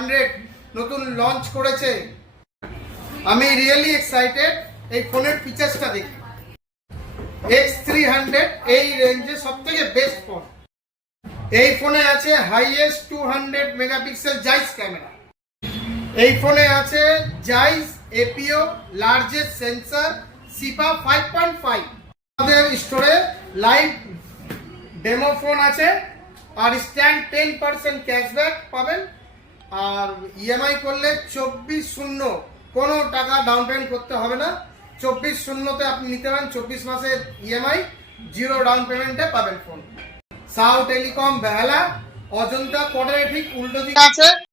100 নতুন লঞ্চ করেছে। আমি রিয়েলি এক্সাইটেড এই ফোনের ফিচার্সটা দেখি। X300 এই রেঞ্জে সবথেকে বেস্ট ফোন। এই ফোনে আছে হাইয়েস্ট 200 মেগাপিক্সেল জাইস ক্যামেরা। এই ফোনে আছে জাইস এপিও লার্জেস্ট সেন্সর সিপা 5.5। আমাদের স্টোরে লাইভ ডেমো ফোন আছে আর ইনস্ট্যান্ট 10% ক্যাশব্যাক পাবেন। আর ইএমআই করলে 24/0 কোনো টাকা ডাউন পেমেন্ট করতে হবে না। 24/0-তে আপনি নিতে পারেন। 24 মাসের ইএমআই 0 ডাউন পেমেন্টে পাবেন ফোন। সাউ টেলিকম বেহালা অজন্তা কোয়ার্টারে ঠিক উল্টো দিকে আছে।